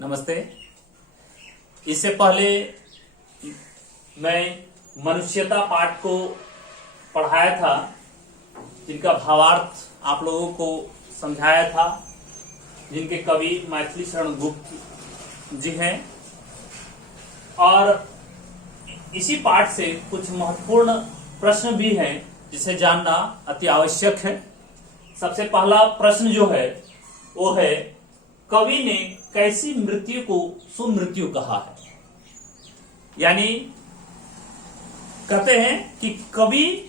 नमस्ते। इससे पहले मैं मनुष्यता पाठ को पढ़ाया था, जिनका भावार्थ आप लोगों को समझाया था, जिनके कवि मैथिली शरण गुप्त जी हैं। और इसी पाठ से कुछ महत्वपूर्ण प्रश्न भी हैं जिसे जानना अति आवश्यक है। सबसे पहला प्रश्न जो है वो है, कवि ने कैसी मृत्यु को सुमृत्यु कहा है। यानी कहते हैं कि कवि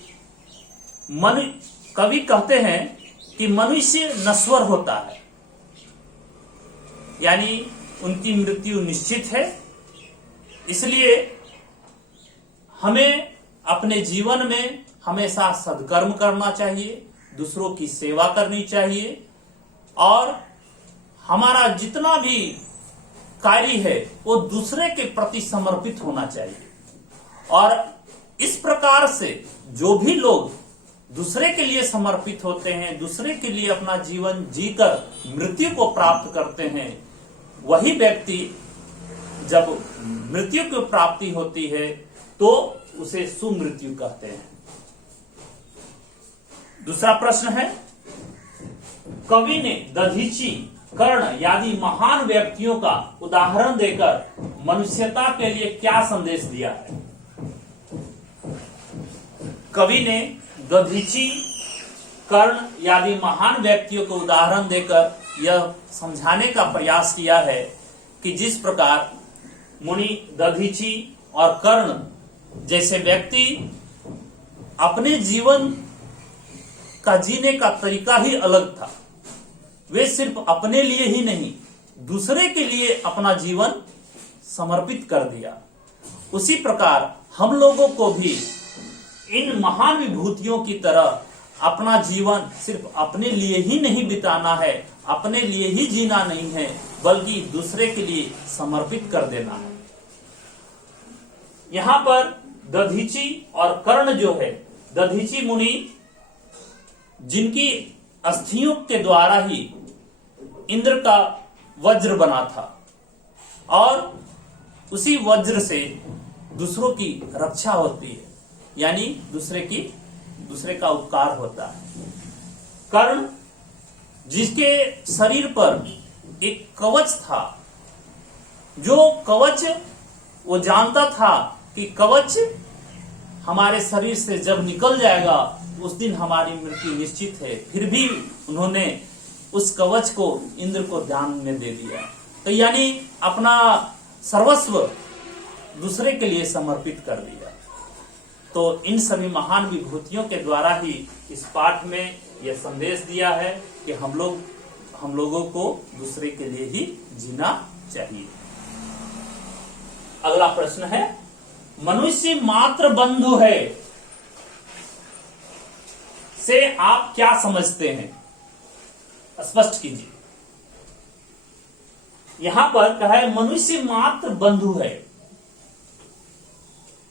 कहते हैं कि मनुष्य नश्वर होता है, यानी उनकी मृत्यु निश्चित है। इसलिए हमें अपने जीवन में हमेशा सद्कर्म करना चाहिए, दूसरों की सेवा करनी चाहिए और हमारा जितना भी कार्य है वो दूसरे के प्रति समर्पित होना चाहिए। और इस प्रकार से जो भी लोग दूसरे के लिए समर्पित होते हैं, दूसरे के लिए अपना जीवन जीकर मृत्यु को प्राप्त करते हैं, वही व्यक्ति जब मृत्यु की प्राप्ति होती है तो उसे सुमृत्यु कहते हैं। दूसरा प्रश्न है, कवि ने दधीची, कर्ण आदि महान व्यक्तियों का उदाहरण देकर मनुष्यता के लिए क्या संदेश दिया है। कवि ने दधीची, कर्ण आदि महान व्यक्तियों को उदाहरण देकर यह समझाने का प्रयास किया है कि जिस प्रकार मुनि दधीची और कर्ण जैसे व्यक्ति अपने जीवन का जीने का तरीका ही अलग था, वे सिर्फ अपने लिए ही नहीं दूसरे के लिए अपना जीवन समर्पित कर दिया। उसी प्रकार हम लोगों को भी इन महान विभूतियों की तरह अपना जीवन सिर्फ अपने लिए ही नहीं बिताना है, अपने लिए ही जीना नहीं है, बल्कि दूसरे के लिए समर्पित कर देना है। यहां पर दधीची और कर्ण जो है, दधीची मुनि जिनकी अस्थियों के द्वारा ही इंद्र का वज्र बना था और उसी वज्र से दूसरों की रक्षा होती है, यानी दूसरे का उपकार होता है। कर्ण जिसके शरीर पर एक कवच था, जो कवच वो जानता था कि कवच हमारे शरीर से जब निकल जाएगा उस दिन हमारी मृत्यु निश्चित है, फिर भी उन्होंने उस कवच को इंद्र को ध्यान में दे दिया। तो यानी अपना सर्वस्व दूसरे के लिए समर्पित कर दिया। तो इन सभी महान विभूतियों के द्वारा ही इस पाठ में यह संदेश दिया है कि हम लोगों को दूसरे के लिए ही जीना चाहिए। अगला प्रश्न है, मनुष्य मात्र बंधु है से आप क्या समझते हैं, स्पष्ट कीजिए। यहां पर कहा है मनुष्य मात्र बंधु है।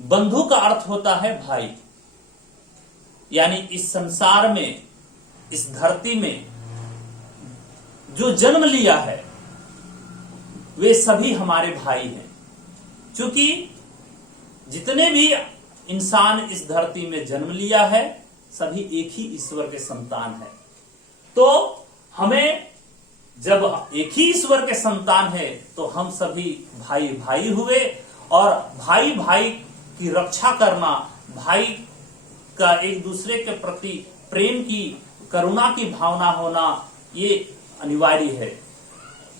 बंधु का अर्थ होता है भाई, यानी इस संसार में, इस धरती में जो जन्म लिया है वे सभी हमारे भाई हैं। क्योंकि जितने भी इंसान इस धरती में जन्म लिया है सभी एक ही ईश्वर के संतान हैं। तो हमें जब एक ही ईश्वर के संतान है तो हम सभी भाई भाई हुए, और भाई भाई की रक्षा करना, भाई का एक दूसरे के प्रति प्रेम की, करुणा की भावना होना ये अनिवार्य है।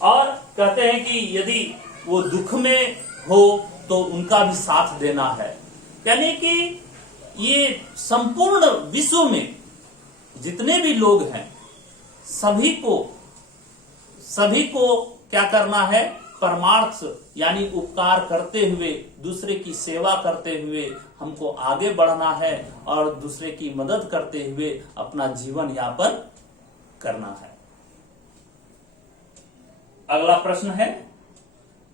और कहते हैं कि यदि वो दुख में हो तो उनका भी साथ देना है। यानी कि ये संपूर्ण विश्व में जितने भी लोग हैं सभी को क्या करना है, परमार्थ यानी उपकार करते हुए, दूसरे की सेवा करते हुए हमको आगे बढ़ना है और दूसरे की मदद करते हुए अपना जीवन यापन करना है। अगला प्रश्न है,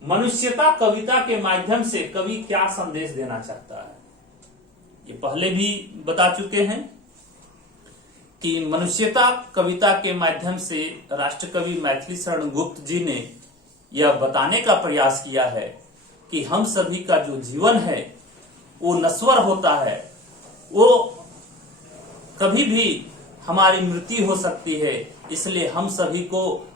मनुष्यता कविता के माध्यम से कवि क्या संदेश देना चाहता है। ये पहले भी बता चुके हैं कि मनुष्यता कविता के माध्यम से राष्ट्रकवि मैथिली शरण गुप्त जी ने यह बताने का प्रयास किया है कि हम सभी का जो जीवन है वो नश्वर होता है, वो कभी भी हमारी मृत्यु हो सकती है। इसलिए हम सभी को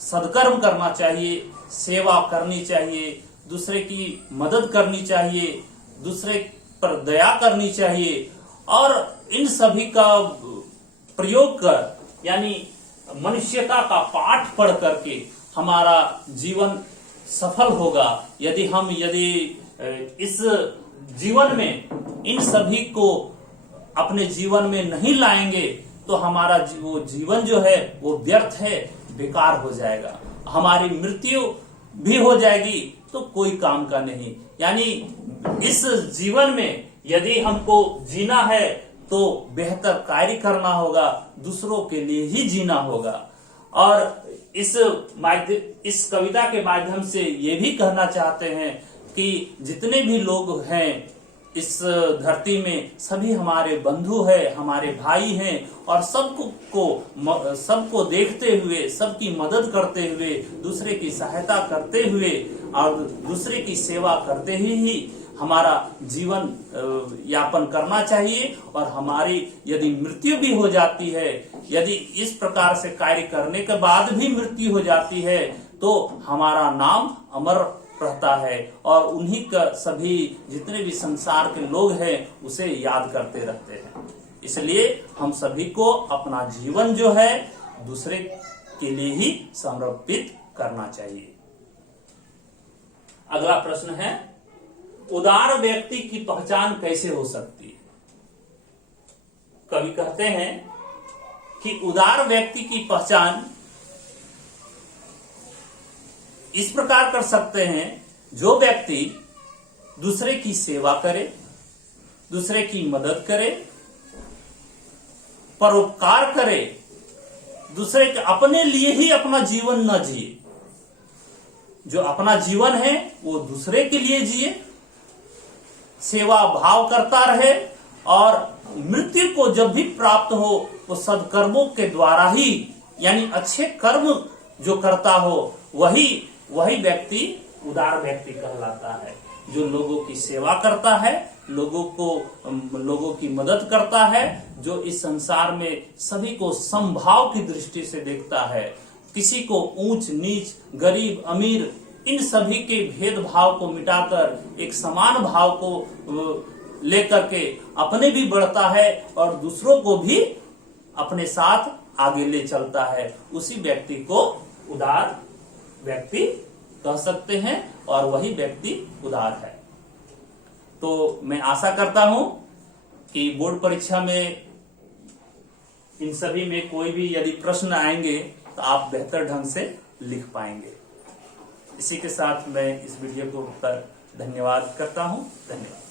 सद्कर्म करना चाहिए, सेवा करनी चाहिए, दूसरे की मदद करनी चाहिए, दूसरे पर दया करनी चाहिए और इन सभी का प्रयोग कर यानी मनुष्यता का पाठ पढ़ करके हमारा जीवन सफल होगा। यदि इस जीवन में इन सभी को अपने जीवन में नहीं लाएंगे तो हमारा वो जीवन जो है वो व्यर्थ है, बेकार हो जाएगा, हमारी मृत्यु भी हो जाएगी तो कोई काम का नहीं। यानी इस जीवन में यदि हमको जीना है तो बेहतर कार्य करना होगा, दूसरों के लिए ही जीना होगा। और इस कविता के माध्यम से ये भी कहना चाहते हैं कि जितने भी लोग हैं इस धरती में सभी हमारे बंधु हैं, हमारे भाई हैं और सबको देखते हुए, सबकी मदद करते हुए, दूसरे की सहायता करते हुए और दूसरे की सेवा करते ही हमारा जीवन यापन करना चाहिए। और हमारी यदि मृत्यु भी हो जाती है, यदि इस प्रकार से कार्य करने के बाद भी मृत्यु हो जाती है तो हमारा नाम अमर रहता है और उन्हीं का सभी जितने भी संसार के लोग हैं उसे याद करते रहते हैं। इसलिए हम सभी को अपना जीवन जो है दूसरे के लिए ही समर्पित करना चाहिए। अगला प्रश्न है, उदार व्यक्ति की पहचान कैसे हो सकती है? कवि कहते हैं कि उदार व्यक्ति की पहचान इस प्रकार कर सकते हैं, जो व्यक्ति दूसरे की सेवा करे, दूसरे की मदद करे, परोपकार करे, दूसरे के अपने लिए ही अपना जीवन न जिए, जो अपना जीवन है वो दूसरे के लिए जिए, सेवा भाव करता रहे और मृत्यु को जब भी प्राप्त हो वो सद्कर्मों के द्वारा ही यानी अच्छे कर्म जो करता हो वही व्यक्ति उदार व्यक्ति कहलाता है। जो लोगों की सेवा करता है, लोगों की मदद करता है, जो इस संसार में सभी को समभाव की दृष्टि से देखता है, किसी को ऊंच नीच, गरीब अमीर इन सभी के भेदभाव को मिटाकर एक समान भाव को लेकर के अपने भी बढ़ता है और दूसरों को भी अपने साथ आगे ले चलता है, उसी व्यक्ति को उदार व्यक्ति कह सकते हैं और वही व्यक्ति उदार है। तो मैं आशा करता हूं कि बोर्ड परीक्षा में इन सभी में कोई भी यदि प्रश्न आएंगे तो आप बेहतर ढंग से लिख पाएंगे। इसी के साथ मैं इस वीडियो को पर धन्यवाद करता हूं। धन्यवाद।